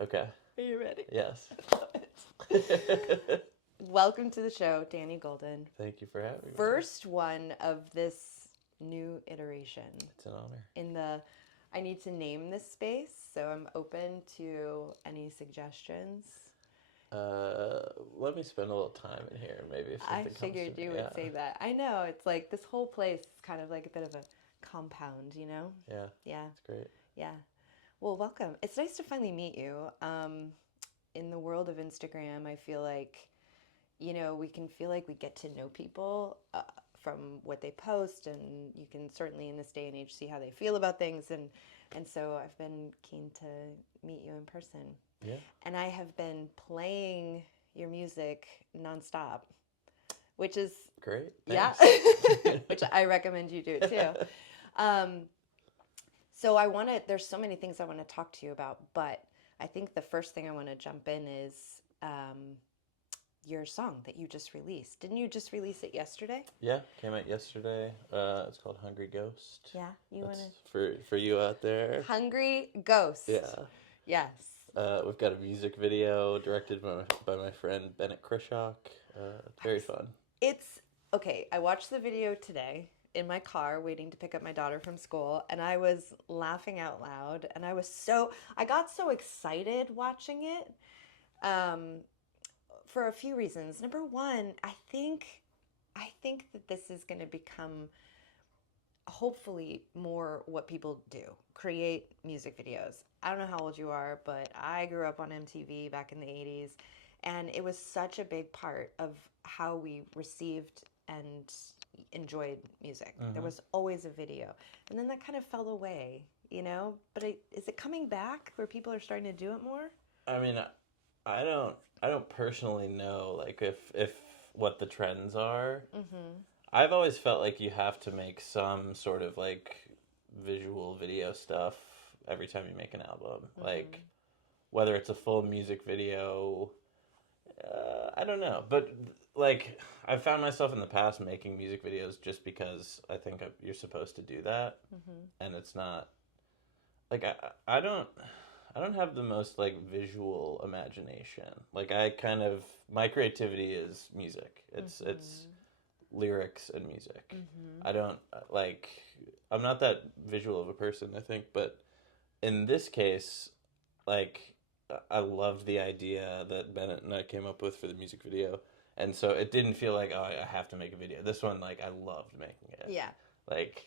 Okay. Are you ready? Yes. Welcome to the show, Danny Golden. Thank you for having me. First one of this new iteration. It's an honor. I need to name this space, so I'm open to any suggestions. Let me spend a little time in here, maybe if something I figured you would say that. I know, it's like this whole place is kind of like a bit of a compound, you know? Yeah. Yeah. It's great. Yeah. Well, welcome. It's nice to finally meet you. In the world of Instagram, I feel like, we can feel like we get to know people from what they post, and you can certainly in this day and age see how they feel about things. And so I've been keen to meet you in person. Yeah. And I have been playing your music nonstop, which is Great. Thanks. Yeah, which I recommend you do too. So there's so many things I want to talk to you about, but I think the first thing I want to jump in is your song that you just released. Didn't you just release it yesterday? Yeah, came out yesterday. It's called Hungry Ghost. Yeah, for you out there. Hungry Ghost. Yeah. Yes. We've got a music video directed by my friend Bennett Krishock. Very fun. It's okay. I watched the video today in my car waiting to pick up my daughter from school, and I was laughing out loud, and I got so excited watching it for a few reasons. Number one, I think that this is going to become hopefully more what people do, create music videos. I don't know how old you are, but I grew up on MTV back in the 80s, and it was such a big part of how we received and enjoyed music. Mm-hmm. There was always a video, and then that kind of fell away, but is it coming back where people are starting to do it more? I mean, I don't personally know like if what the trends are. Mm-hmm. I've always felt like you have to make some sort of like visual video stuff every time you make an album. Mm-hmm. Like whether it's a full music video, I don't know. But like I've found myself in the past making music videos just because I think you're supposed to do that. Mm-hmm. And it's not like I don't have the most like visual imagination. Like my creativity is music. It's lyrics and music. Mm-hmm. I don't I'm not that visual of a person, I think, but in this case, like I loved the idea that Bennett and I came up with for the music video, and so it didn't feel like I have to make a video. This one, like I loved making it. Yeah. Like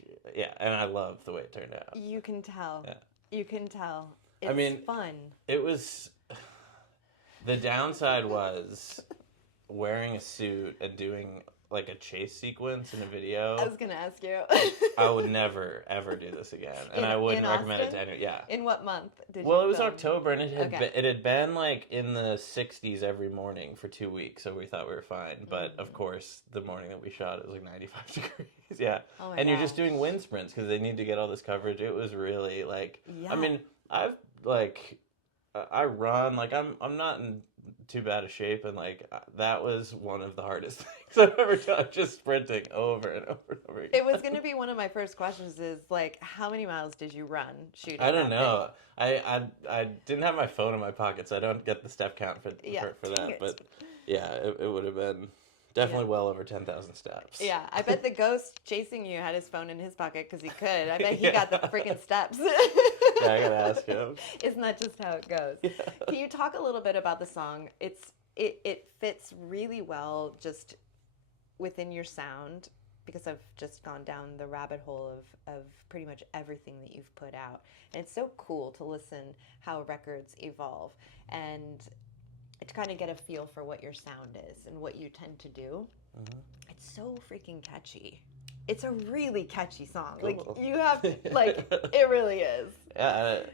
and I loved the way it turned out. You can tell. Yeah. You can tell. It's fun. It was. The downside was wearing a suit and doing like a chase sequence in a video. I was gonna ask you. I would never ever do this again, and I wouldn't recommend it to anyone. Yeah. In what month did you? Well, it was October, and it had been like in the 60s every morning for 2 weeks, so we thought we were fine. But of course, the morning that we shot, it was like 95 degrees. Yeah. Oh my and you're gosh. just doing wind sprints because they need to get all this coverage. It was really like. Yeah. I mean, I run, like I'm not in too bad a shape, and like that was one of the hardest things I've ever done, just sprinting over and over and over again. It was going to be one of my first questions is like, how many miles did you run shooting? I don't know. I didn't have my phone in my pocket, so I don't get the step count for that. But yeah, it would have been definitely well over 10,000 steps. Yeah, I bet the ghost chasing you had his phone in his pocket because he could. I bet he got the freaking steps. Yeah, I gotta ask him. Isn't that just how it goes? Yeah. Can you talk a little bit about the song? It fits really well just within your sound, because I've just gone down the rabbit hole of pretty much everything that you've put out. And it's so cool to listen how records evolve and to kind of get a feel for what your sound is and what you tend to do. Mm-hmm. It's so freaking catchy. It's a really catchy song. Cool. Like you have, like it really is. I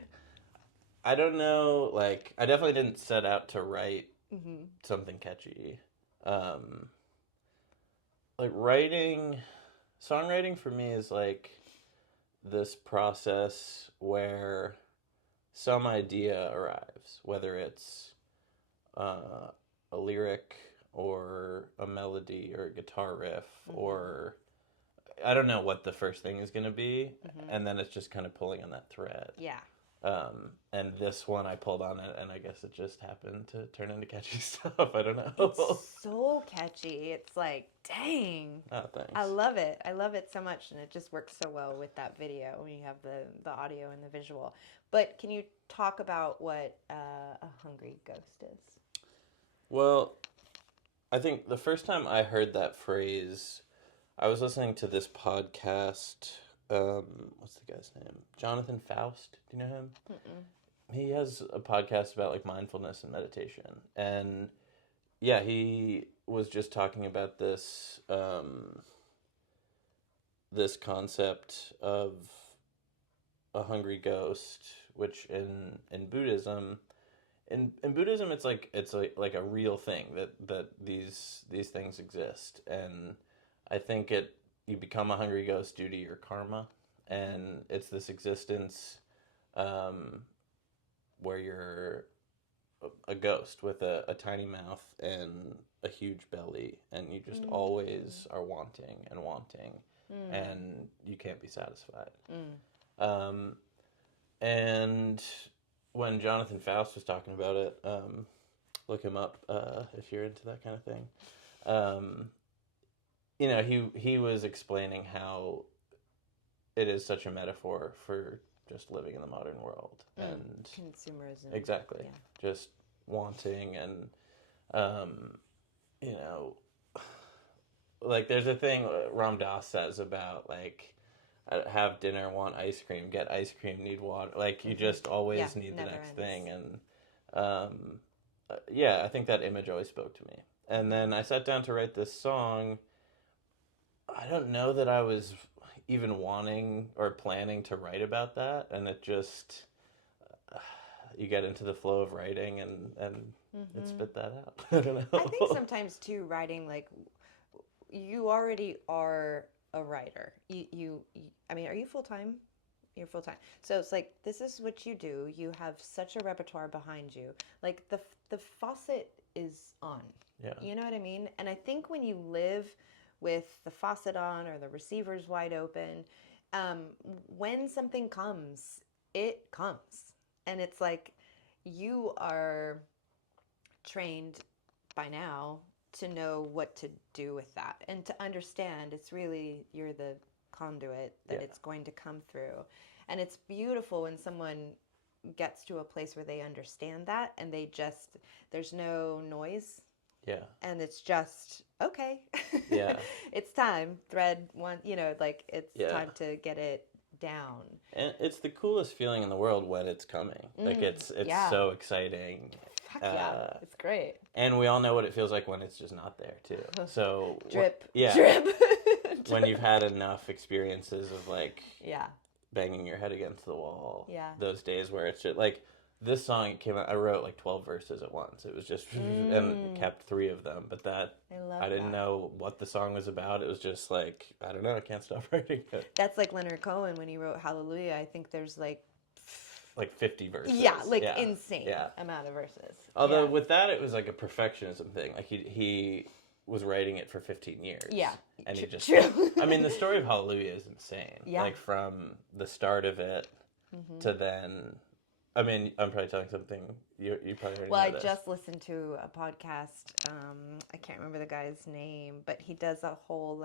don't know. Like I definitely didn't set out to write something catchy. Like songwriting for me is like this process where some idea arrives, whether it's a lyric or a melody or a guitar riff or I don't know what the first thing is going to be, and then it's just kind of pulling on that thread. Yeah. And this one I pulled on it, and I guess it just happened to turn into catchy stuff. I don't know. It's so catchy. It's like, dang. Oh, thanks. I love it. I love it so much, and it just works so well with that video when you have the audio and the visual. But can you talk about what a hungry ghost is? Well, I think the first time I heard that phrase, I was listening to this podcast. What's the guy's name? Jonathan Faust. Do you know him? Mm-mm. He has a podcast about like mindfulness and meditation, and yeah, he was just talking about this concept of a hungry ghost, which in Buddhism, in Buddhism, it's like a real thing that these things exist, and I think you become a hungry ghost due to your karma, and it's this existence, where you're a ghost with a tiny mouth and a huge belly, and you just always are wanting and wanting, and you can't be satisfied. Um, and when Jonathan Faust was talking about it, look him up if you're into that kind of thing. He was explaining how it is such a metaphor for just living in the modern world and consumerism. Exactly, Yeah. just wanting and you know, like there's a thing Ram Dass says about like have dinner, want ice cream, get ice cream, need water. Like you just always need the next thing, and yeah, I think that image always spoke to me. And then I sat down to write this song. I don't know that I was even wanting or planning to write about that, and it just you get into the flow of writing and it spit that out. I don't know. I think sometimes too, writing, like, you already are a writer. I mean, are you full time? You're full time. So it's like, this is what you do. You have such a repertoire behind you. Like the faucet is on. Yeah. You know what I mean? And I think when you live with the faucet on or the receiver's wide open, when something comes, it comes. And it's like you are trained by now to know what to do with that and to understand it's really you're the conduit that it's going to come through. And it's beautiful when someone gets to a place where they understand that and there's no noise. Yeah. And it's just, okay. Yeah. It's time. Thread one, like it's time to get it down. And it's the coolest feeling in the world when it's coming. Like it's so exciting. Heck yeah. It's great. And we all know what it feels like when it's just not there too. So drip. Drip. When you've had enough experiences of like banging your head against the wall. Yeah. Those days where it's just like this song came out, I wrote like 12 verses at once. It was just and kept 3 of them, but I didn't know what the song was about. It was just like, I don't know, I can't stop writing it. That's like Leonard Cohen when he wrote Hallelujah. I think there's like 50 verses. Yeah, insane amount of verses. Although with that it was like a perfectionism thing. Like he was writing it for 15 years. Yeah. And he just I mean, the story of Hallelujah is insane. Yeah. Like from the start of it to then, I mean, I'm probably telling something you probably already know. I just listened to a podcast. I can't remember the guy's name, but he does a whole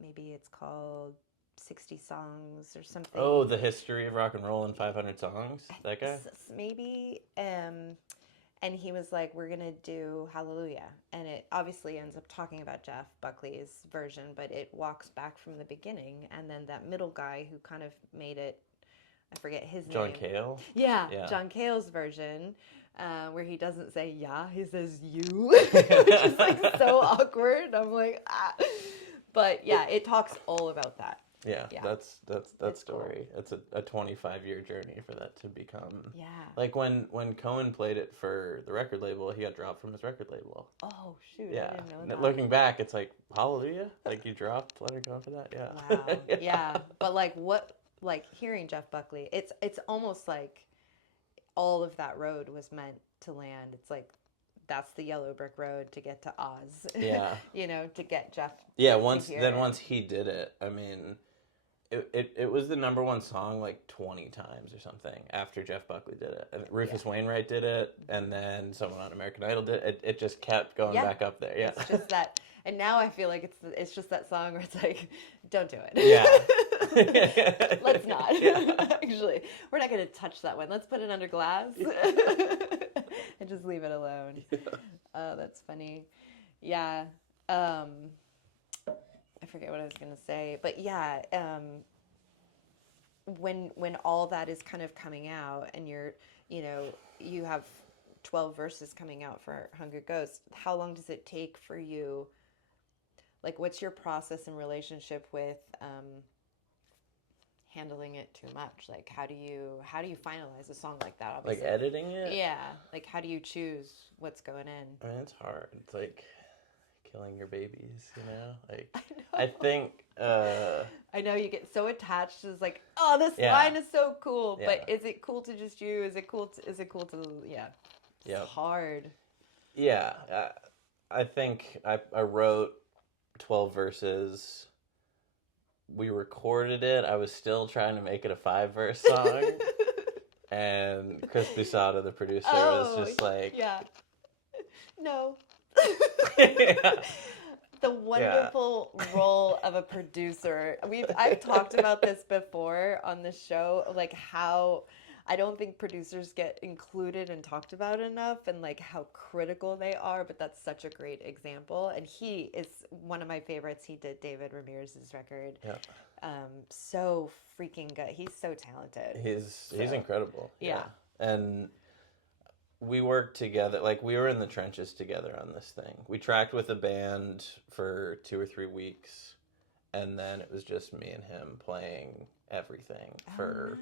maybe it's called 60 songs or something. Oh, the history of rock and roll in 500 songs. That guy? Maybe. And he was like, we're going to do Hallelujah. And it obviously ends up talking about Jeff Buckley's version, but it walks back from the beginning. And then that middle guy who kind of made it, I forget his name. John Cale? Yeah, John Cale's version, where he doesn't say he says you. Which is like so awkward. I'm like, ah. But yeah, it talks all about that. Yeah. That's story. Cool. It's a 25-year journey for that to become. Yeah. Like when Cohen played it for the record label, he got dropped from his record label. Oh shoot! Yeah. I didn't know that. Looking back, it's like Hallelujah. Like you dropped Leonard Cohen for that. Yeah. Wow. Yeah. But hearing Jeff Buckley, it's almost like all of that road was meant to land. It's like that's the yellow brick road to get to Oz. Yeah. To get Jeff. Yeah. Once he did it, I mean, it was the number one song like 20 times or something after Jeff Buckley did it. And Rufus Wainwright did it, and then someone on American Idol did it. It just kept going back up there. Yeah. It's just that, and now I feel like it's just that song where it's like, don't do it. Yeah. Let's not. Yeah. Actually, we're not going to touch that one. Let's put it under glass and just leave it alone. Yeah. Oh, that's funny. Yeah. I forget what I was going to say, but yeah, when all that is kind of coming out and you have 12 verses coming out for Hungry Ghost, how long does it take for you? Like, what's your process and relationship with handling it too much? Like, how do you finalize a song like that? Obviously, like editing it. Yeah, like how do you choose what's going in? I mean, it's hard. It's like killing your babies, Like I think I know you get so attached to like, oh, this line is so cool, but is it cool to just you? Is it cool to It's hard. Yeah, I think I wrote 12 verses. We recorded it. I was still trying to make it a 5-verse song. And Chris Busada, the producer, was just like, no. Yeah. The wonderful role of a producer. I've talked about this before on the show, like how I don't think producers get included and talked about enough, and like how critical they are, but that's such a great example. And he is one of my favorites. He did David Ramirez's record. Yeah. So freaking good. He's so talented. He's incredible. Yeah. And we worked together, like we were in the trenches together on this thing. We tracked with a band for 2 or 3 weeks, and then it was just me and him playing everything for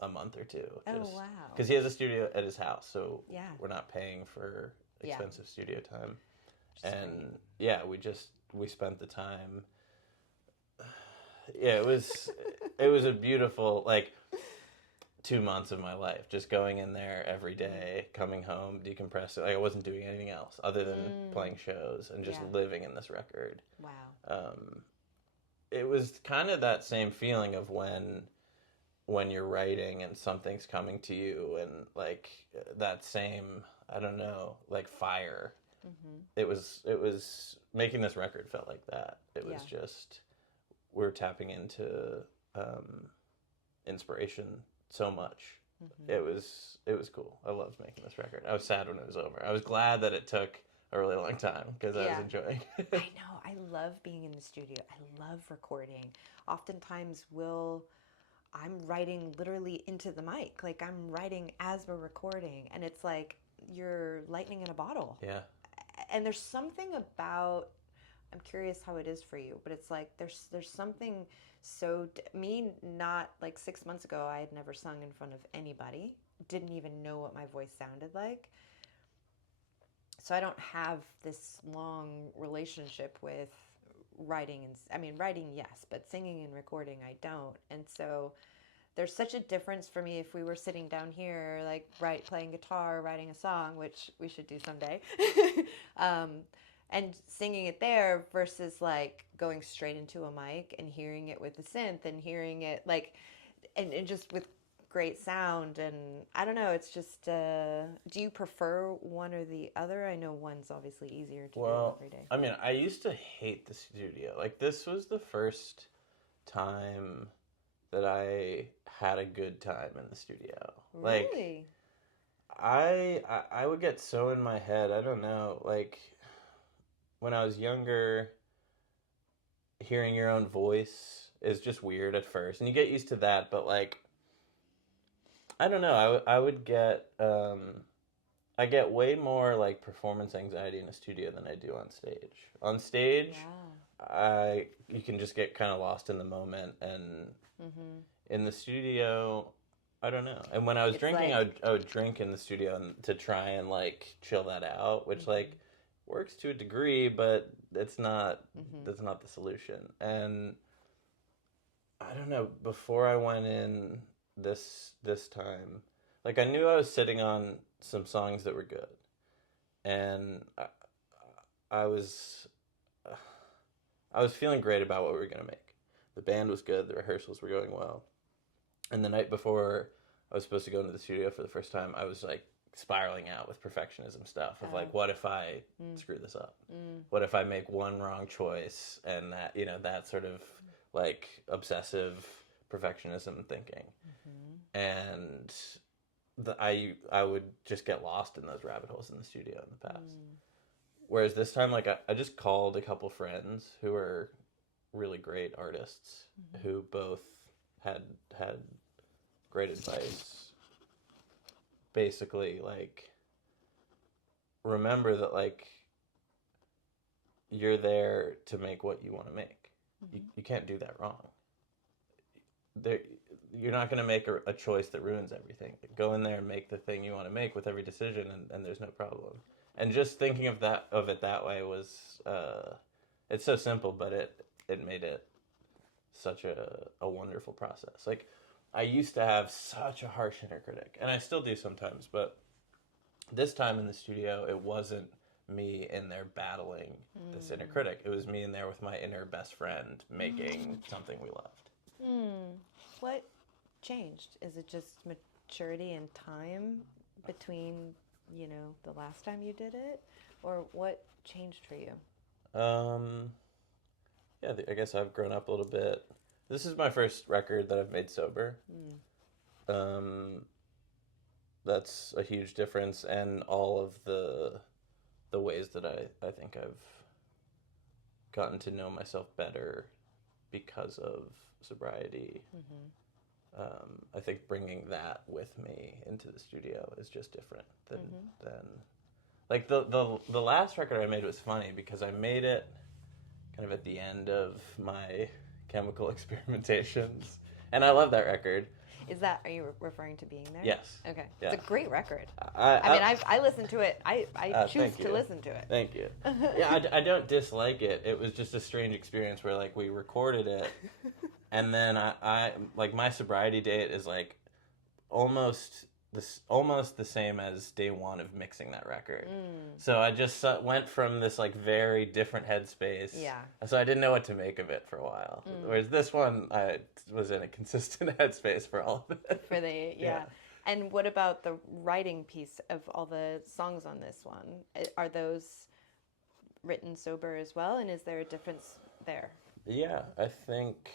a month or two. Wow. Because he has a studio at his house, so yeah, we're not paying for expensive studio time. And we spent the time. Yeah, it was a beautiful, like, 2 months of my life, just going in there every day, coming home, decompressing. Like, I wasn't doing anything else other than playing shows and just living in this record. Wow. It was kind of that same feeling of when you're writing and something's coming to you, and like that same, I don't know, like fire. Mm-hmm. It was making this record felt like that. It was just, we're tapping into inspiration so much. Mm-hmm. It was cool. I loved making this record. I was sad when it was over. I was glad that it took a really long time because I was enjoying it. I know. I love being in the studio. I love recording. Oftentimes I'm writing literally into the mic. Like, I'm writing as we're recording, and it's like you're lightning in a bottle. Yeah. And there's something about, I'm curious how it is for you, but it's like there's something so, me, not like 6 months ago, I had never sung in front of anybody, didn't even know what my voice sounded like. So I don't have this long relationship with writing. Writing, yes, but singing and recording, I don't. And so there's such a difference for me if we were sitting down here, like, playing guitar, writing a song, which we should do someday, and singing it there versus like going straight into a mic and hearing it with the synth and hearing it like, and just with great sound. And I don't know, it's just, do you prefer one or the other? I know one's obviously easier to do every day. I mean, I used to hate the studio. Like, this was the first time that I had a good time in the studio. Really? Like, I would get so in my head. I don't know, like, when I was younger, hearing your own voice is just weird at first, and you get used to that, but like, I don't know, I would get, I get way more like performance anxiety in a studio than I do on stage. On stage, you can just get kind of lost in the moment, and in the studio, I don't know. And when I was drinking, like, I would drink in the studio to try and like chill that out, which like works to a degree, but it's not, that's not the solution. And I don't know, before I went in this time, like, I knew I was sitting on some songs that were good, and I was feeling great about what we were gonna make, The band was good. The rehearsals were going well. And the night before I was supposed to go into the studio for the first time, I was like spiraling out with perfectionism stuff of like, what if I screw this up? What if I make one wrong choice? And that, you know, that sort of like obsessive perfectionism thinking. And I would just get lost in those rabbit holes in the studio in the past. Whereas this time, like I just called a couple friends who are really great artists who both had great advice. Basically, like, remember that, like, you're there to make what you want to make. You can't do that wrong. You're not going to make a choice that ruins everything. Go in there and make the thing you want to make with every decision, and there's no problem. And just thinking of it that way was, it's so simple, but it made it such a wonderful process. Like, I used to have such a harsh inner critic, and I still do sometimes, but this time in the studio, it wasn't me in there battling this inner critic. It was me in there with my inner best friend making something we loved. What changed? Is it just maturity and time between, you know, the last time you did it? Or what changed for you? Yeah, I guess I've grown up a little bit. This is my first record that I've made sober. That's a huge difference, and all of the ways that I think I've gotten to know myself better because of sobriety. I think bringing that with me into the studio is just different than like the last record I made was funny because I made it kind of at the end of my chemical experimentations, and I love that record. Are you referring to Being There? Yes. Okay. Yeah. It's a great record. I listen to it. I choose to listen to it. Thank you. Yeah, I don't dislike it. It was just a strange experience where like we recorded it, and then I like my sobriety date is like almost the same as day one of mixing that record. So I just went from this like very different headspace. Yeah. So I didn't know what to make of it for a while. Whereas this one, I was in a consistent headspace for all of it. Yeah. And what about the writing piece of all the songs on this one? Are those written sober as well? And is there a difference there? Yeah, I think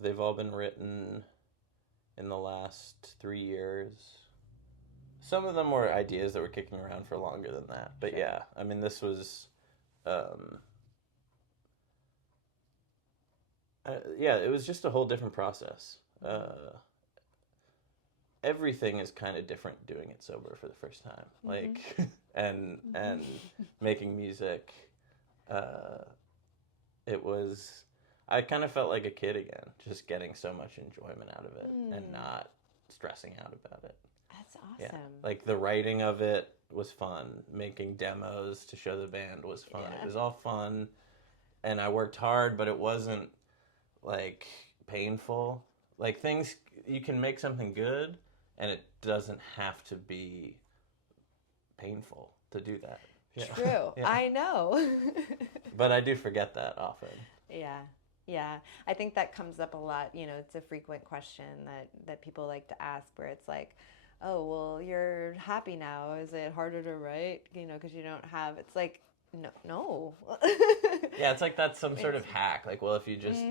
they've all been written in the last 3 years. Some of them were ideas that were kicking around for longer than that. But sure. Yeah, I mean, this was, it was just a whole different process. Everything is kind of different doing it sober for the first time. Like, and making music, it was... I kind of felt like a kid again, just getting so much enjoyment out of it and not stressing out about it. That's awesome. Yeah. Like the writing of it was fun. Making demos to show the band was fun. Yeah. It was all fun. And I worked hard, but it wasn't like painful. Like things, you can make something good and it doesn't have to be painful to do that. Yeah. True. Yeah. I know. But I do forget that often. Yeah. Yeah, I think that comes up a lot. You know, it's a frequent question that people like to ask where it's like, oh, well, you're happy now. Is it harder to write? You know, because you don't have, it's like, no. Yeah, it's like that's some sort of hack. Like, well, if you just,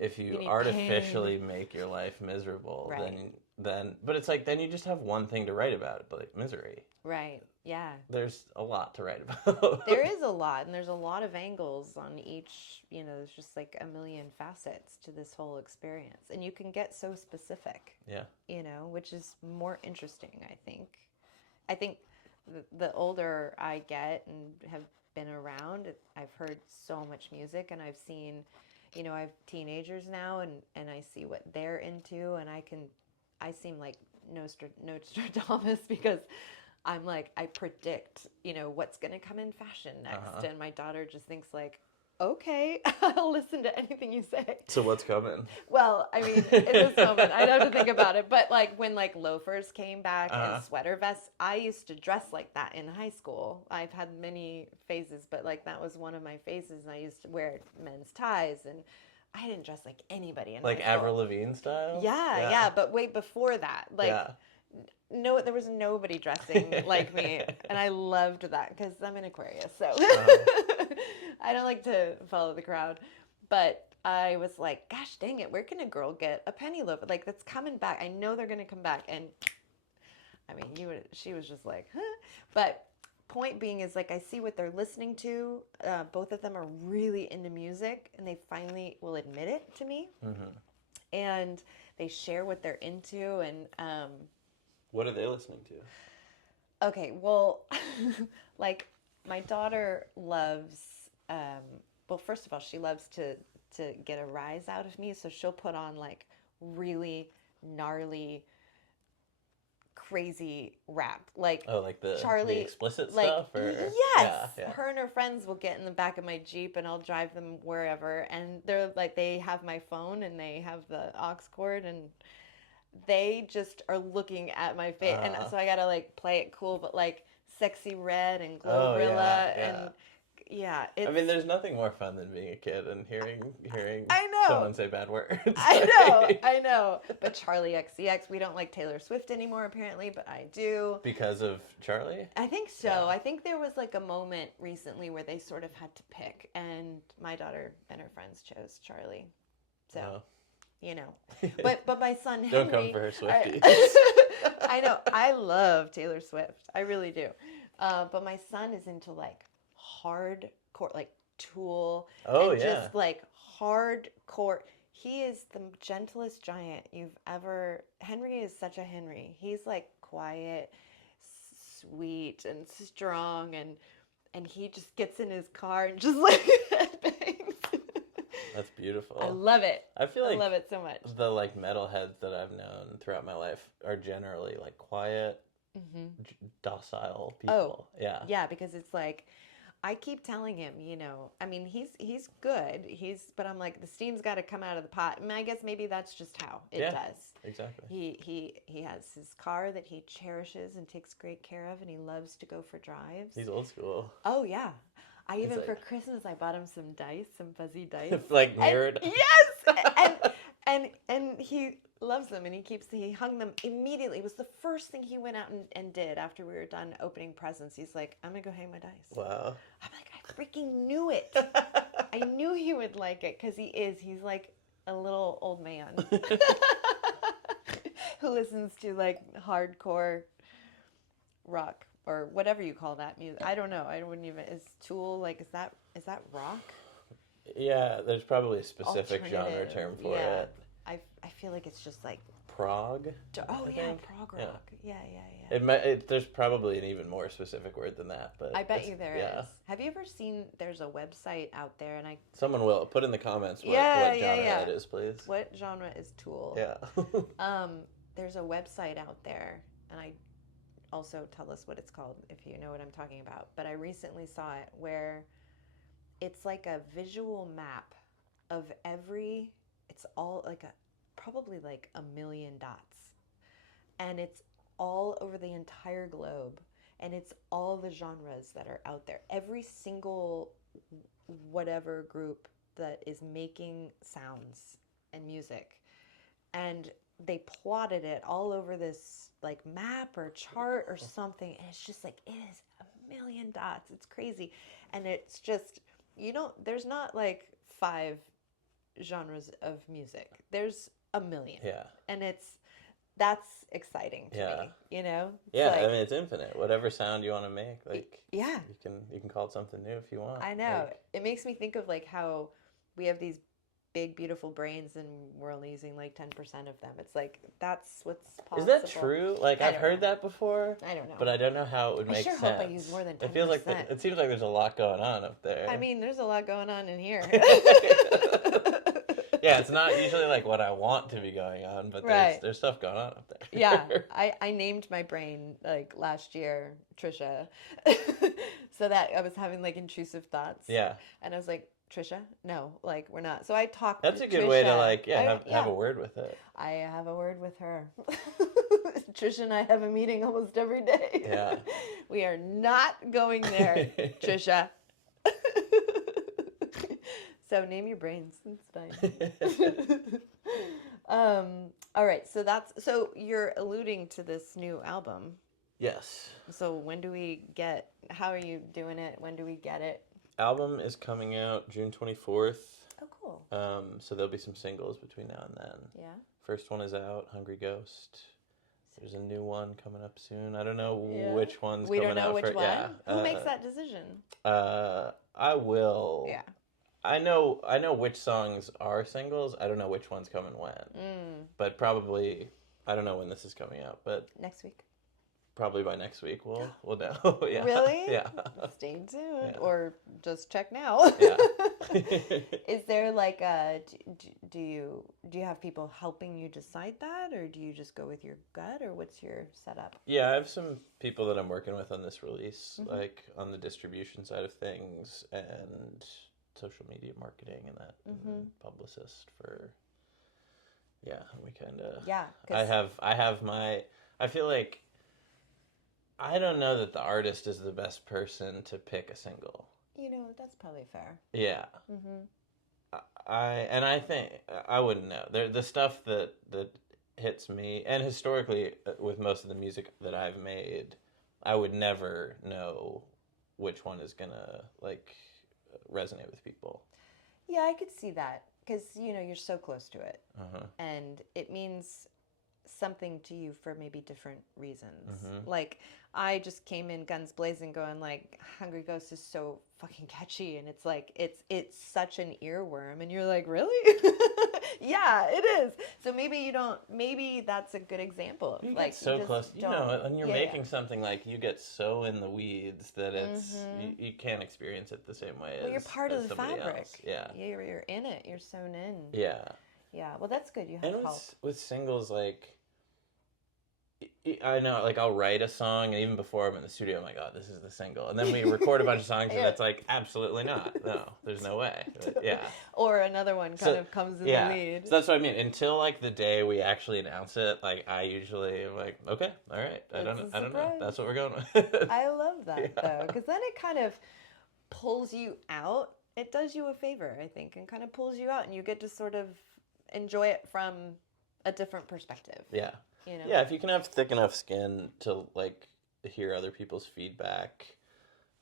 if you artificially make your life miserable, right. then, but it's like, then you just have one thing to write about, like misery. Right, yeah. There's a lot to write about. There is a lot, and there's a lot of angles on each, you know, there's just like a million facets to this whole experience. And you can get so specific. Yeah. You know, which is more interesting, I think. I think the older I get and have been around, I've heard so much music, and I've seen, you know, I have teenagers now, and I see what they're into, and I seem like Nostradamus because I'm like, I predict, you know, what's going to come in fashion next. And my daughter just thinks like, okay, I'll listen to anything you say. So what's coming? Well, I mean, in this moment, I'd have to think about it. But like when like loafers came back and sweater vests, I used to dress like that in high school. I've had many phases, but like that was one of my phases. And I used to wear men's ties, and I didn't dress like anybody in like high school. Avril Lavigne style. Yeah. But wait, before that, like. Yeah. No, there was nobody dressing like me, and I loved that because I'm an Aquarius, so I don't like to follow the crowd. But I was like, gosh dang it, where can a girl get a penny loafer? Like, that's coming back. I know they're going to come back. And I mean, she was just like, huh? But point being is, like, I see what they're listening to. Both of them are really into music, and they finally will admit it to me. Mm-hmm. And they share what they're into, and what are they listening to? Okay, well, like my daughter loves, well, first of all, she loves to get a rise out of me. So she'll put on like really gnarly, crazy rap. Like, like the explicit like, stuff? Or? Yes. Yeah. Her and her friends will get in the back of my Jeep and I'll drive them wherever. And they're like, they have my phone and they have the aux cord and they just are looking at my face, and so I gotta like play it cool, but like Sexy Red and Glorilla, and I mean, there's nothing more fun than being a kid and hearing I know. someone say bad words. I know. But Charlie XCX, we don't like Taylor Swift anymore apparently, but I do. Because of Charlie? I think so. Yeah. I think there was like a moment recently where they sort of had to pick, and my daughter and her friends chose Charlie. So. Oh. You know, but my son Henry. Don't come for her Swifties. I know. I love Taylor Swift. I really do. But my son is into like hardcore, like Tool. Oh, and yeah. Just like hardcore. He is the gentlest giant you've ever. Henry is such a Henry. He's like quiet, sweet, and strong, and he just gets in his car and just like bangs. That's beautiful. I love it. I feel like I love it so much. The like metalheads that I've known throughout my life are generally like quiet, docile people. Oh, yeah, because it's like I keep telling him, you know, I mean, he's good. But I'm like, the steam's got to come out of the pot. And I guess maybe that's just how it does. Exactly. He has his car that he cherishes and takes great care of, and he loves to go for drives. He's old school. Oh yeah. For Christmas, I bought him some dice, some fuzzy dice. Like mirrored. Yes! and he loves them, and he hung them immediately. It was the first thing he went out and did after we were done opening presents. He's like, I'm going to go hang my dice. Wow. I'm like, I freaking knew it. I knew he would like it, because he's like a little old man who listens to like hardcore rock. Or whatever you call that music. I don't know. I wouldn't even. Is Tool like? Is that rock? Yeah, there's probably a specific genre term for it. I feel like it's just like prog. Oh yeah, prog rock. Yeah. There's probably an even more specific word than that, but I bet you there is. Have you ever seen? There's a website out there, and someone will put in the comments what genre it is, please. What genre is Tool? Yeah. There's a website out there, and I. Also tell us what it's called if you know what I'm talking about. But I recently saw it where it's like a visual map of it's all like probably like 1 million dots. And it's all over the entire globe. And it's all the genres that are out there. Every single whatever group that is making sounds and music. And they plotted it all over this like map or chart or something, and it's just like, it is 1 million dots. It's crazy. And it's just, there's not like 5 genres of music. There's 1 million. Yeah. And that's exciting to me, Yeah, like, I mean, it's infinite. Whatever sound you want to make, like, yeah, you can call it something new if you want. I know. Like, it makes me think of like how we have these big, beautiful brains, and we're only using like 10% of them. It's like, that's what's possible. Is that true? Like, I've heard that before. I don't know. But I don't know how it would make sense. I hope I use more than 10%. It feels like it seems like there's a lot going on up there. I mean, there's a lot going on in here. Yeah, it's not usually like what I want to be going on, but there's stuff going on up there. Yeah, I named my brain like last year, Trisha, so that I was having like intrusive thoughts. Yeah. And I was like, Trisha? No, like we're not. So I talked. That's a good Trisha. way to like have a word with it. I have a word with her. Trisha and I have a meeting almost every day. Yeah. We are not going there, Trisha. So name your brains. It's fine. All right. So you're alluding to this new album. Yes. So when do we get? How are you doing it? When do we get it? Album is coming out June 24th. Oh, cool. So there'll be some singles between now and then. Yeah. First one is out, Hungry Ghost. There's a new one coming up soon. I don't know which one's we coming out. We don't know which one? Yeah. Who makes that decision? I will. Yeah. I know which songs are singles. I don't know which one's coming when. But probably, I don't know when this is coming out, but next week. Probably by next week we'll know. Yeah. Really? Yeah. Stay tuned, yeah. Or just check now. Yeah. Is there like a do you have people helping you decide that, or do you just go with your gut, or what's your setup? Yeah, I have some people that I'm working with on this release, like on the distribution side of things and social media marketing and that, and publicist for. Yeah, we kind of. Yeah. I feel like. I don't know that the artist is the best person to pick a single. That's probably fair. Yeah. I think I wouldn't know. The stuff that hits me, and historically with most of the music that I've made, I would never know which one is gonna like resonate with people. Yeah, I could see that because you're so close to it, and it means something to you for maybe different reasons. Like I just came in guns blazing going like Hungry Ghost is so fucking catchy, and it's like it's such an earworm, and you're like, really? Yeah, it is. So maybe that's a good example. You like get so close, when you're making something, like you get so in the weeds that it's you can't experience it the same way as you're part of the fabric. Else. Yeah. You're in it. You're sewn in. Yeah. Yeah, well, that's good. You have help. With singles, like, I know, like, I'll write a song, and even before I'm in the studio, I'm like, oh, this is the single. And then we record a bunch of songs, and it's like, absolutely not. No, there's no way. But, yeah. Or another one kind of comes in the lead. So that's what I mean. Until, like, the day we actually announce it, like, I usually am like, okay, all right. I don't know. That's what we're going with. I love that, though, because then it kind of pulls you out. It does you a favor, I think, and kind of pulls you out, and you get to sort of enjoy it from a different perspective. Yeah. Yeah, if you can have thick enough skin to like hear other people's feedback,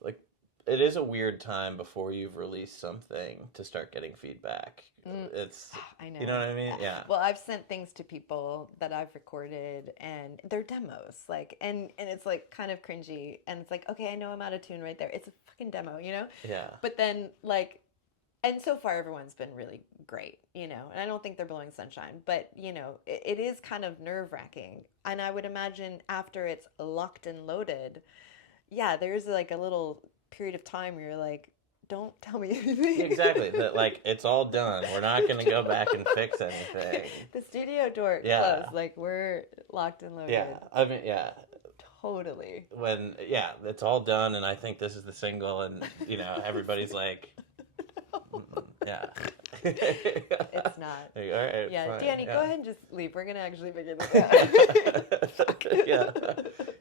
like it is a weird time before you've released something to start getting feedback. It's I know. You know what I mean? Yeah. Well, I've sent things to people that I've recorded and they're demos, like and it's like kind of cringy, and it's like, okay, I know I'm out of tune right there. It's a fucking demo, Yeah. But then like, and so far everyone's been really great, and I don't think they're blowing sunshine, but it is kind of nerve-wracking. And I would imagine after it's locked and loaded, yeah, there's like a little period of time where you're like, don't tell me anything. Exactly. That like it's all done. We're not going to go back and fix anything. The studio door closed. Like we're locked and loaded. Yeah. I mean, yeah. Totally. When it's all done, and I think this is the single, and everybody's like, yeah. It's not. Like, all right. Yeah, fine. Danny, go ahead and just leave. We're gonna actually figure this out.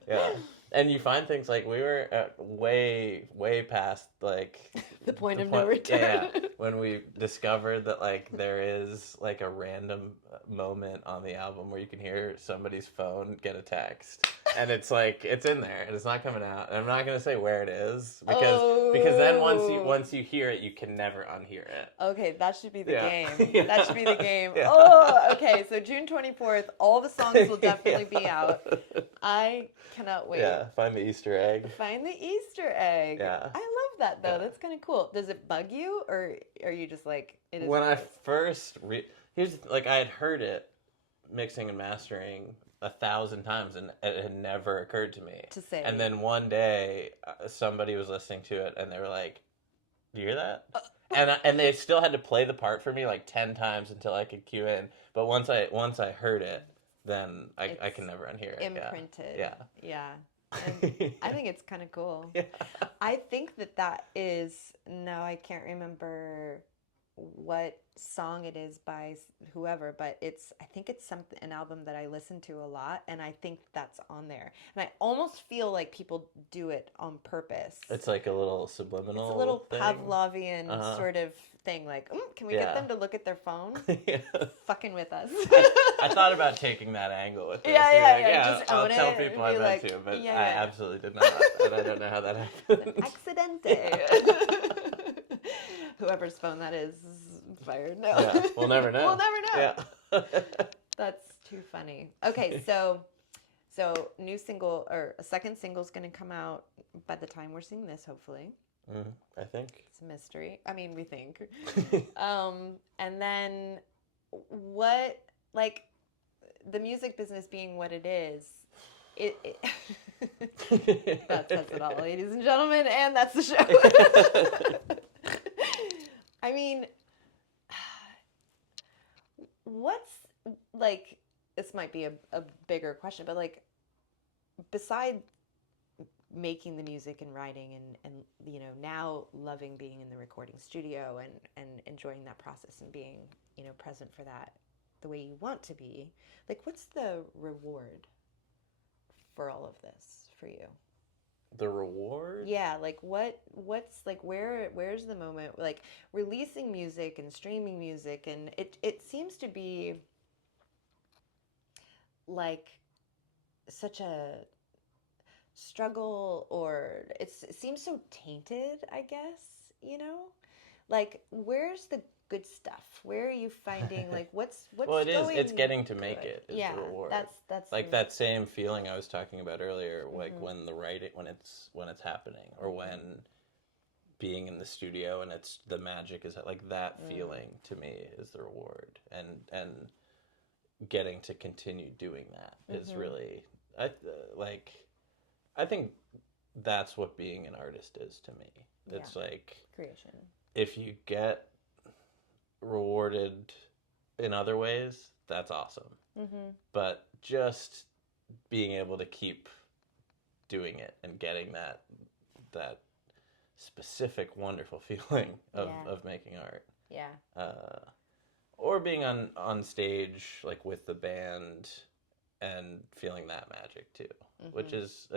Yeah. And you find things like we were at way past like the point of no return. Yeah, when we discovered that like there is like a random moment on the album where you can hear somebody's phone get a text, and it's like it's in there and it's not coming out. And I'm not gonna say where it is because then once you hear it, you can never unhear it. Okay, that should be the game. Yeah. That should be the game. Yeah. Oh, okay. So June 24th, all the songs will definitely be out. I cannot wait. Yeah, find the Easter egg. Find the Easter egg. Yeah. I love that though. Yeah. That's kind of cool. Does it bug you, or are you just like it is? When I first I had heard it mixing and mastering 1,000 times, and it had never occurred to me to say. And then one day, somebody was listening to it, and they were like, "Do you hear that?" And they still had to play the part for me like 10 times until I could cue in. But once I heard it, then I can never unhear it. Imprinted. Yeah. Yeah. And I think it's kind of cool. Yeah. I think that is, no, I can't remember what song it is by whoever, but I think it's an album that I listen to a lot, and I think that's on there. And I almost feel like people do it on purpose. It's like a little subliminal. It's a little thing. Pavlovian sort of thing. Like, can we get them to look at their phone? Yeah. Fucking with us. I thought about taking that angle with this. Yeah. Just I'll own tell it people and I be meant like, to, but yeah. I absolutely did not, and I don't know how that happened. Accidente. Whoever's phone that is fired. No. Yeah, we'll never know. We'll never know. Yeah. That's too funny. Okay, so new single, or a second single, is going to come out by the time we're seeing this, hopefully. I think. It's a mystery. I mean, we think. And then what, like, the music business being what it is, that says it all, ladies and gentlemen, and that's the show. I mean, what's, like, this might be a bigger question, but, like, beside making the music and writing and you know, now loving being in the recording studio and enjoying that process and being, you know, present for that the way you want to be, like, what's the reward for all of this for you? The reward? Yeah, like what's like, where's the moment, like, releasing music and streaming music, and it seems to be like such a struggle, or it seems so tainted, I guess, you know? Like, where's the good stuff? Where are you finding, like, what's well, it is. It's getting to good? make it is Yeah, the reward. that's like that same feeling I was talking about earlier, like when the writing, when it's happening, or when being in the studio and it's the magic is like that feeling to me is the reward, and getting to continue doing that is really, I think that's what being an artist is to me. It's like creation. If you get rewarded in other ways, that's awesome. But just being able to keep doing it and getting that specific wonderful feeling of making art. Yeah. Or being on stage, like, with the band and feeling that magic too, which is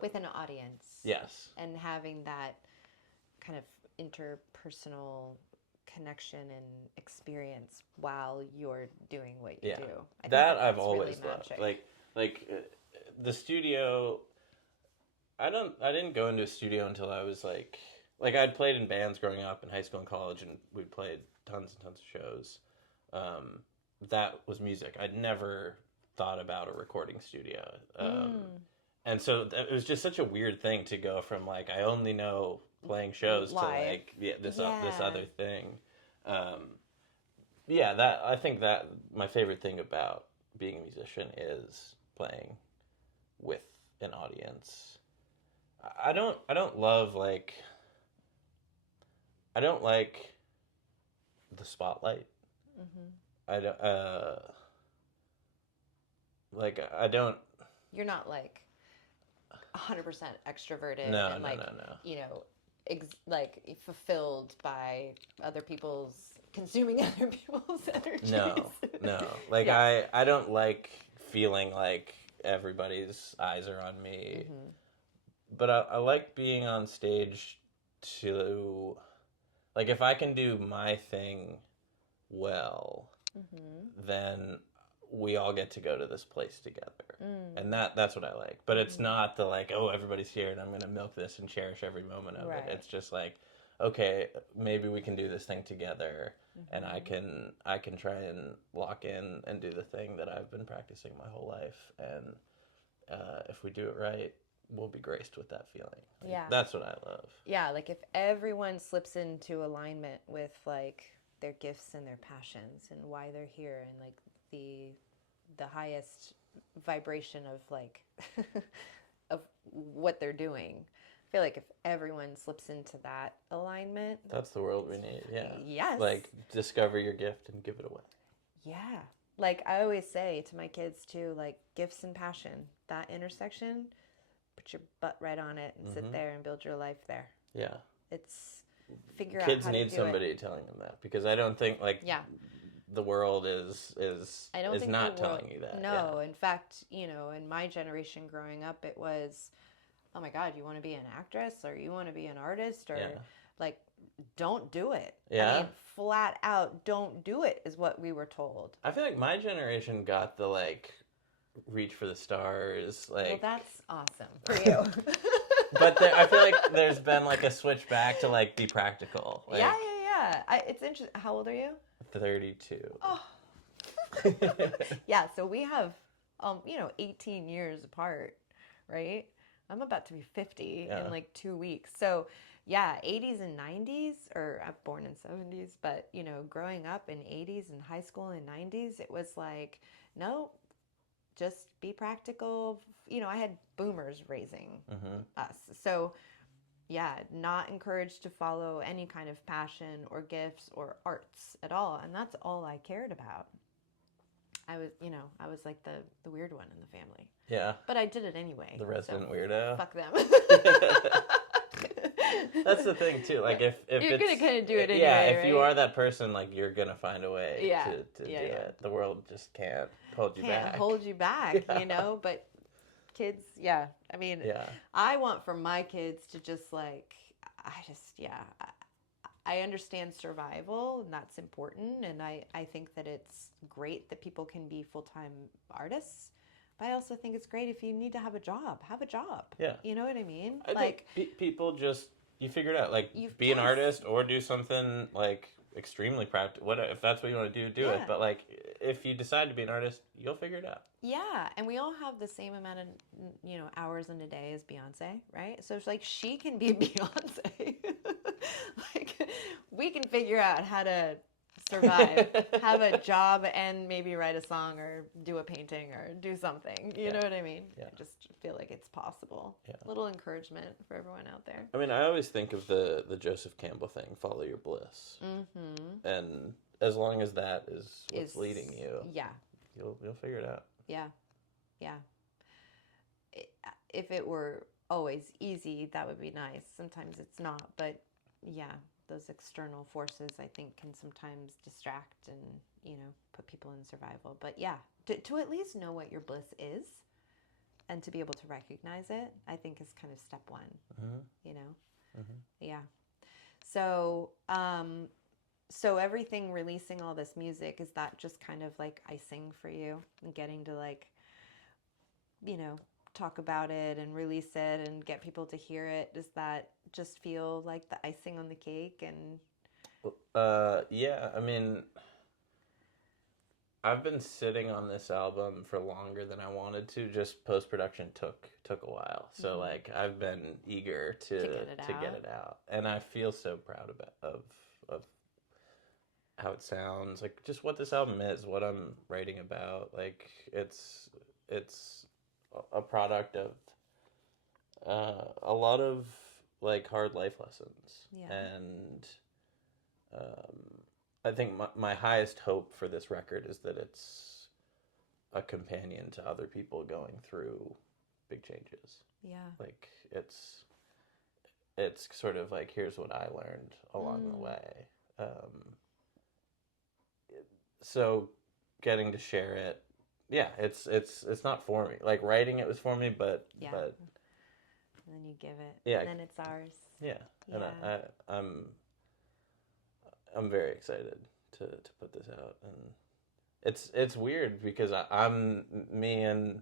with an audience. Yes. And having that kind of interpersonal connection and experience while you're doing what you do. I think I've always loved. Like the studio. I didn't go into a studio until I was like I'd played in bands growing up in high school and college, and we played tons and tons of shows. That was music. I'd never thought about a recording studio. And so it was just such a weird thing to go from, like, I only know playing shows live to, like, this other thing. That I think that my favorite thing about being a musician is playing with an audience. I don't love, like, I don't like the spotlight. I don't I don't. You're not, like, 100% extroverted. No, and, like, no. You know, like, fulfilled by other people's, consuming other people's energies. No. Like, I don't like feeling like everybody's eyes are on me. But I like being on stage to, like, if I can do my thing well, then we all get to go to this place together. And that's what I like. But it's not the, like, oh, everybody's here and I'm going to milk this and cherish every moment of it. It's just like, okay, maybe we can do this thing together, and I can try and lock in and do the thing that I've been practicing my whole life. And if we do it right, we'll be graced with that feeling. Like, that's what I love. Yeah, like, if everyone slips into alignment with, like, their gifts and their passions and why they're here, and, like, the highest vibration of, like, of what they're doing. I feel like if everyone slips into that alignment, that's the world we need. Yeah. Yes. Like, discover your gift and give it away. Yeah. Like, I always say to my kids too, like, gifts and passion, that intersection, put your butt right on it and sit there and build your life there. Yeah. It's figure out Kids how to do need somebody telling them that, because I don't think like the world is not telling you that. No, in fact, in my generation growing up, it was, oh my God, you want to be an actress or you want to be an artist or like, don't do it. Yeah. I mean, flat out, don't do it is what we were told. I feel like my generation got the like reach for the stars. Like, well, that's awesome for you. But I feel like there's been like a switch back to like be practical. Like, yeah. It's interesting. How old are you? 32. Oh. Yeah, so we have 18 years apart, right? I'm about to be 50 in like 2 weeks. So yeah, 80s and 90s, or I'm born in 70s, but growing up in 80s and high school in 90s, it was like, no, just be practical. I had boomers raising us. So yeah, not encouraged to follow any kind of passion or gifts or arts at all. And that's all I cared about. I was like the weird one in the family. Yeah. But I did it anyway. The resident weirdo. Fuck them. That's the thing too. Like if you're gonna kind of do it anyway. Yeah, if right? you are that person, like you're gonna find a way to do yeah. it. The world just can't hold you back. Hold you back, But kids, I mean, I want for my kids to just like, I understand survival and that's important. And I think that it's great that people can be full-time artists. But I also think it's great if you need to have a job. Have a job. Yeah. You know what I mean? I think people just, you figure it out. Like, be an artist or do something, like, extremely practical. If that's what you want to do, do it. But, like, if you decide to be an artist, you'll figure it out. Yeah. And we all have the same amount of, hours in a day as Beyonce, right? So it's like, she can be Beyonce. Like, we can figure out how to survive, have a job, and maybe write a song or do a painting or do something. You know what I mean? I just feel like it's possible. A little encouragement for everyone out there. I mean, I always think of the Joseph Campbell thing, follow your bliss. Mm-hmm. And as long as that is what's leading you, you'll figure it out. Yeah. If it were always easy, that would be nice. Sometimes it's not, but those external forces, I think, can sometimes distract and, put people in survival. But to at least know what your bliss is and to be able to recognize it, I think is kind of step one, Yeah. So, so everything, releasing all this music, is that just kind of like icing for you and getting to like, talk about it and release it and get people to hear it? Does that just feel like the icing on the cake? And yeah, I mean, I've been sitting on this album for longer than I wanted to. Just post-production took a while, so like I've been eager to get it out, and I feel so proud of how it sounds, like just what this album is, what I'm writing about. Like it's a product of a lot of like hard life lessons. And I think my highest hope for this record is that it's a companion to other people going through big changes. Like it's sort of like, here's what I learned along the way. So getting to share it, it's not for me. Like, writing it was for me, but and then you give it, and then it's ours. And I'm very excited to put this out, and it's weird because me and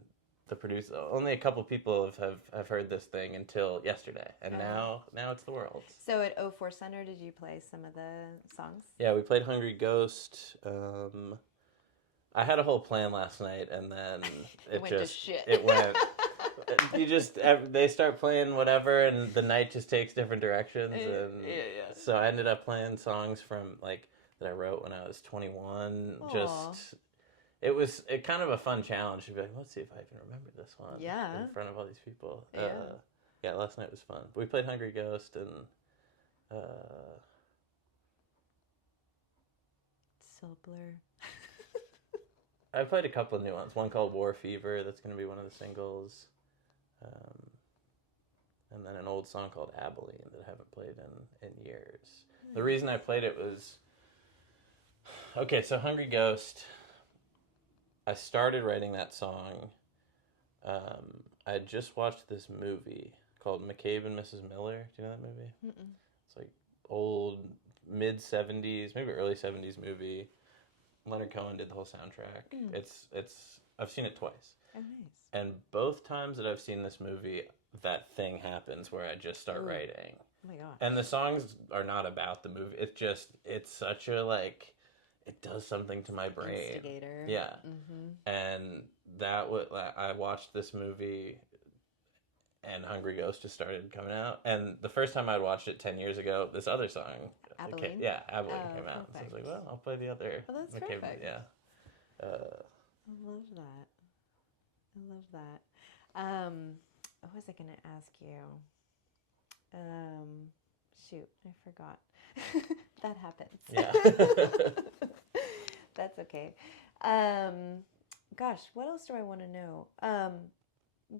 the producer, only a couple people have heard this thing until yesterday, and now it's the world. So at 04 Center, did you play some of the songs? Yeah, we played Hungry Ghost. I had a whole plan last night, and then it went to shit. It went. They start playing whatever, and the night just takes different directions, and so I ended up playing songs from like that I wrote when I was 21. Aww. Just it was kind of a fun challenge to be like, let's see if I can remember this one. In front of all these people. Last night was fun. We played Hungry Ghost and Soul Blur. I played a couple of new ones. One called War Fever. That's going to be one of the singles. old song called Abilene that I haven't played in years. The reason I played it was, okay, so Hungry Ghost, I started writing that song. I had just watched this movie called McCabe and Mrs. Miller. Do you know that movie? Mm-mm. It's like old, mid-70s, maybe early 70s movie. Leonard Cohen did the whole soundtrack. It's I've seen it twice. Oh, nice. And both times that I've seen this movie, that thing happens where I just start writing. Oh my gosh. And the songs are not about the movie. It's such a, like, it does something to my brain. Instigator. Yeah. Mm-hmm. And I watched this movie and Hungry Ghost just started coming out. And the first time I'd watched it 10 years ago, this other song. Abilene? Abilene came out. So I was like, well, I'll play the other. Well, that's perfect. Yeah. I love that. I love that. What was I going to ask you? Shoot, I forgot. That happens. Yeah. That's okay. Gosh, what else do I want to know?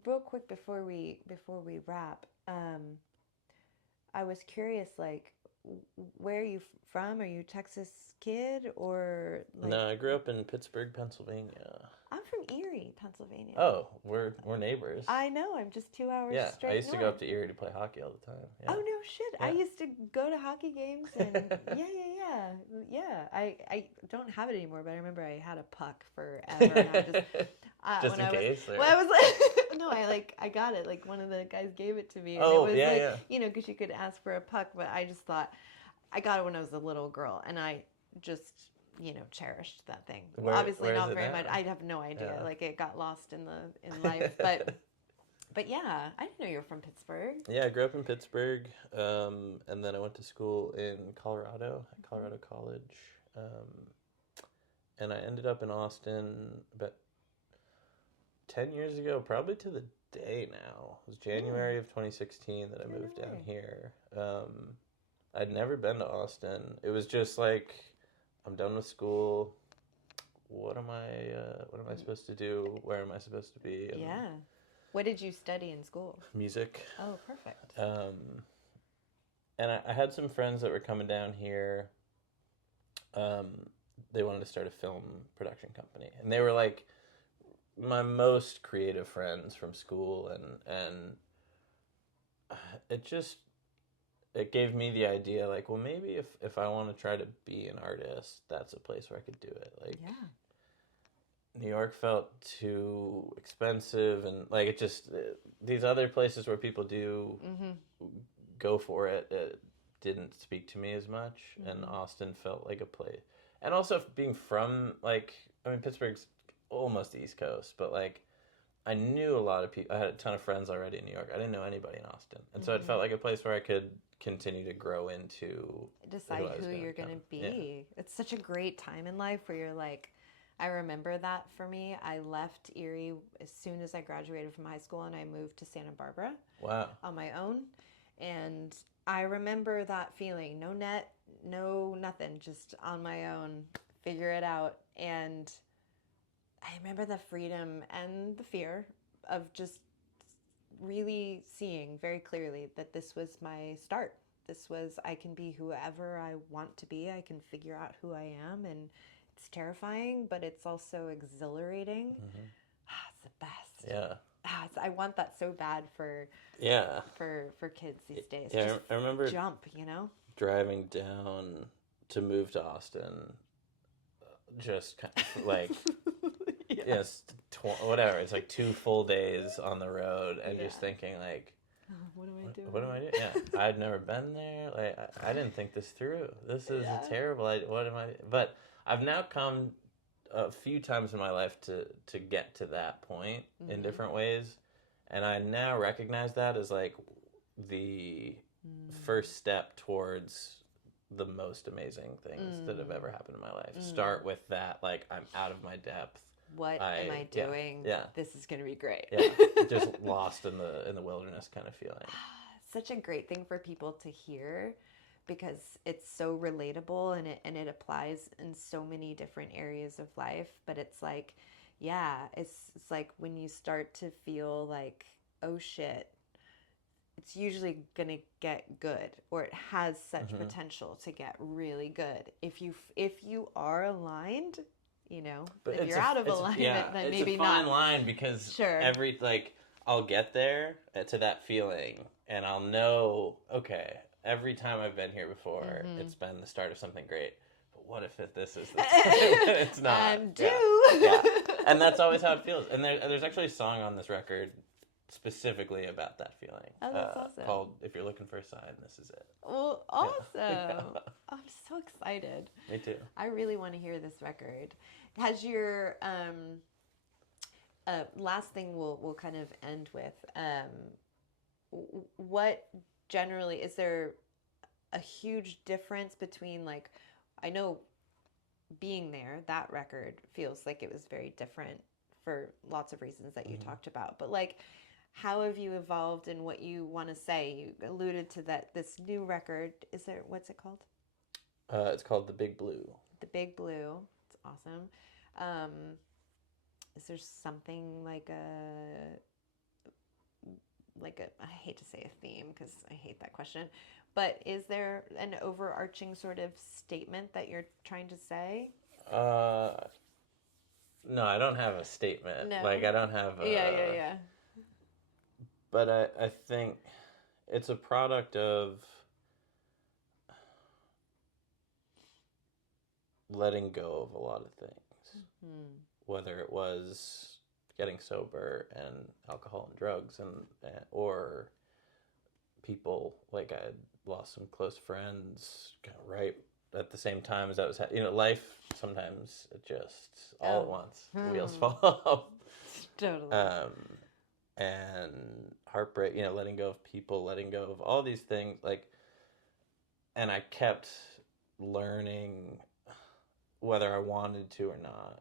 Real quick before we wrap, I was curious, like, where are you from? Are you a Texas kid or like? No, I grew up in Pittsburgh, Pennsylvania. I'm from Erie, Pennsylvania. Oh, we're neighbors. I know. I'm just 2 hours Yeah, straight I used to go north. up to Erie to play hockey all the time. Yeah. Oh no shit! Yeah. I used to go to hockey games and yeah. I don't have it anymore, but I remember I had a puck forever. And I just in case. Well, I was like, no, I got it. Like one of the guys gave it to me. And Oh, it was yeah, like, yeah. You know, because you could ask for a puck, but I just thought I got it when I was a little girl, and I just cherished that thing. Obviously where not is it very now? much. I have no idea. Yeah. Like it got lost in life, but yeah, I didn't know you were from Pittsburgh. Yeah, I grew up in Pittsburgh, and then I went to school in Colorado, at Colorado College, and I ended up in Austin about 10 years ago, probably to the day now. It was January of 2016 that I moved down here. I'd never been to Austin. It was just like, I'm done with school. What am I supposed to do? Where am I supposed to be? And yeah. What did you study in school? music. Oh, perfect. And I had some friends that were coming down here. They wanted to start a film production company, and they were like my most creative friends from school, and it gave me the idea, like, well, maybe if I want to try to be an artist, that's a place where I could do it. Like, yeah. New York felt too expensive, and like these other places where people do go for it, it didn't speak to me as much, and Austin felt like a place. And also being from, like, I mean, Pittsburgh's almost the East Coast, but like I knew a lot of people. I had a ton of friends already in New York. I didn't know anybody in Austin, and so it felt like a place where I could continue to grow into. Decide who you're going to be. Yeah. It's such a great time in life where you're like, I remember that for me. I left Erie as soon as I graduated from high school, and I moved to Santa Barbara. Wow. On my own. And I remember that feeling. No net, no nothing, just on my own, figure it out. And I remember the freedom and the fear of just really seeing very clearly that this was my start. This was, I can be whoever I want to be. I can figure out who I am, and it's terrifying, but it's also exhilarating. It's the best. Yeah. I want that so bad for kids these days. Yeah, just I remember jump, driving down to move to Austin, just kind of like yes, whatever. It's like 2 full days on the road, and just thinking like, what am I doing? What am I doing? Yeah, I'd never been there. Like I didn't think this through. This is a terrible. What am I? But I've now come a few times in my life to get to that point in different ways, and I now recognize that as like the first step towards the most amazing things that have ever happened in my life. Start with that, like, I'm out of my depth. What am I doing? Yeah. This is going to be great. Yeah. Just lost in the wilderness kind of feeling. Such a great thing for people to hear, because it's so relatable, and it applies in so many different areas of life. But it's like, yeah, it's like when you start to feel like, oh shit, it's usually going to get good, or it has such Mm-hmm. potential to get really good. If you are aligned, you know, But if you're out of alignment, then maybe it's a fine not. line because Sure. every like I'll get there to that feeling, and I'll know, okay, every time I've been here before, it's been the start of something great. But what if this is the time? It's not. I'm due. Yeah. And that's always how it feels. And there's actually a song on this record specifically about that feeling. Oh, that's awesome. Called "If You're Looking for a Sign, This Is It." Well, awesome. Yeah. I'm so excited. Me too. I really want to hear this record. Has your last thing we'll kind of end with, what generally, is there a huge difference between, like, I know being there, that record feels like it was very different for lots of reasons that you talked about, but like, how have you evolved in what you want to say? You alluded to that this new record, what's it called? It's called The Big Blue. The Big Blue. It's awesome. Is there something like I hate to say a theme because I hate that question, but is there an overarching sort of statement that you're trying to say? No, I don't have a statement. No. Like, I don't have a... Yeah. But I think it's a product of letting go of a lot of things. Mm-hmm. Whether it was getting sober and alcohol and drugs, or people, like I had lost some close friends kind of right at the same time as that was life, sometimes it just all at once the wheels fall off. Totally. And heartbreak, letting go of people, letting go of all these things, like, and I kept learning, whether I wanted to or not,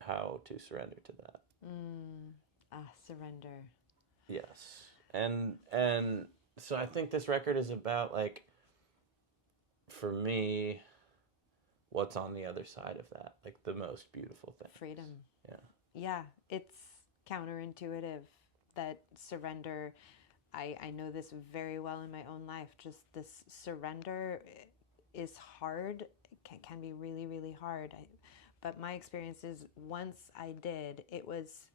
how to surrender to that. Surrender. Yes. And so I think this record is about, like, for me, what's on the other side of that, like the most beautiful thing. Freedom. Yeah, it's counterintuitive, that surrender. I know this very well in my own life. Just this surrender is hard. It can be really, really hard. But my experience is, once I did, it was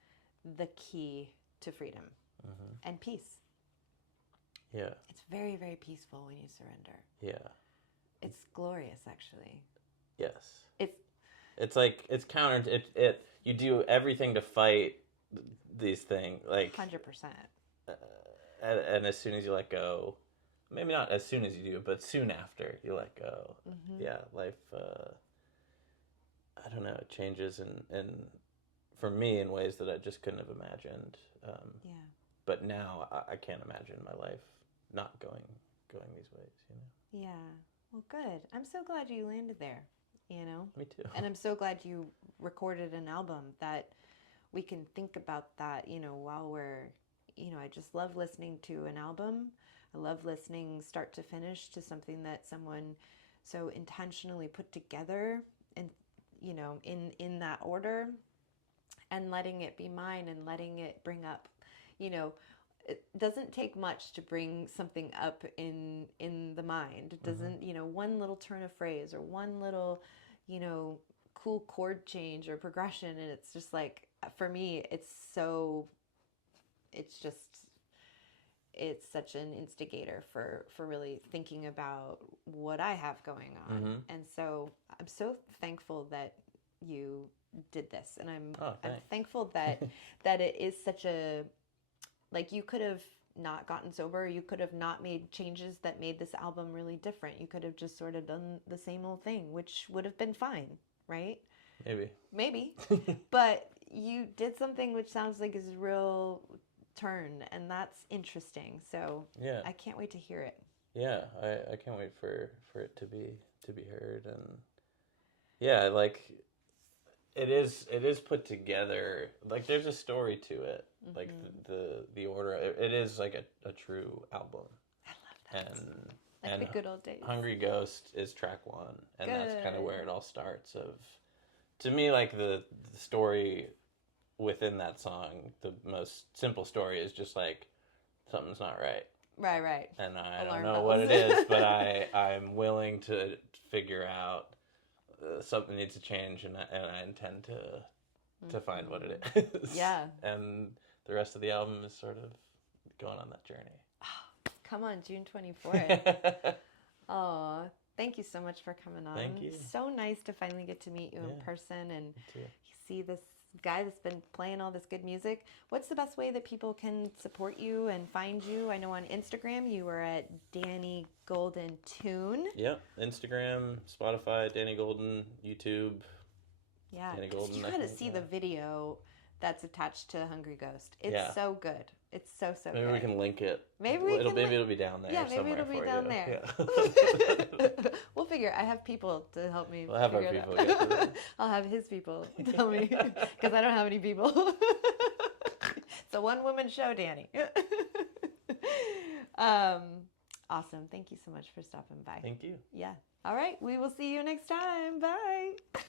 the key to freedom and peace. Yeah. It's very, very peaceful when you surrender. Yeah. It's glorious, actually. Yes. It's like, it's counter. You do everything to fight these things, like 100%. And as soon as you let go, maybe not as soon as you do, but soon after you let go, yeah, life. I don't know. It changes, and for me, in ways that I just couldn't have imagined. Yeah. But now I can't imagine my life not going these ways. Yeah. Well, good. I'm so glad you landed there. Me too. And I'm so glad you recorded an album that we can think about that, while we're, I just love listening to an album. I love listening start to finish to something that someone so intentionally put together, and, in that order, and letting it be mine, and letting it bring up, it doesn't take much to bring something up in the mind. It doesn't, one little turn of phrase, or one little, cool chord change or progression, and it's just like, for me, it's such an instigator for really thinking about what I have going on. And so I'm so thankful that you did this, and I'm thankful that it is such a, like, you could have not gotten sober, you could have not made changes that made this album really different. You could have just sort of done the same old thing, which would have been fine, right? Maybe. But you did something which sounds like is a real turn, and that's interesting. So yeah, I can't wait to hear it. Yeah, I can't wait for it to be heard. And yeah, like, it is put together, like, there's a story to it. Like, the order, it is like a true album. I love that. And like the good old days. Hungry Ghost is track 1, and Good. that's kind of where it all starts. To me, like, the story within that song, the most simple story is just like, something's not right. Right. And I Alarm don't know bells. what it is, but I'm willing to figure out something needs to change, and I intend to find what it is. Yeah. And the rest of the album is sort of going on that journey. Come on, June 24th. Oh, thank you so much for coming on. Thank you. So nice to finally get to meet you in person and too. see this guy that's been playing all this good music. What's the best way that people can support you and find you? I know on Instagram you were at Danny Golden Tune. Yep, Instagram, Spotify, Danny Golden, YouTube. Yeah, Danny 'cause Golden, you I gotta think, see the video that's attached to Hungry Ghost. It's so good. It's so Maybe good. we can link it. Maybe it'll be down there. Yeah, maybe somewhere it'll be for down you. there. Yeah. We'll figure. I have people to help me. We'll have our figure it people out. get to it. I'll have his people tell me because I don't have any people. It's a one-woman show, Danny. Awesome. Thank you so much for stopping by. Thank you. Yeah. All right. We will see you next time. Bye.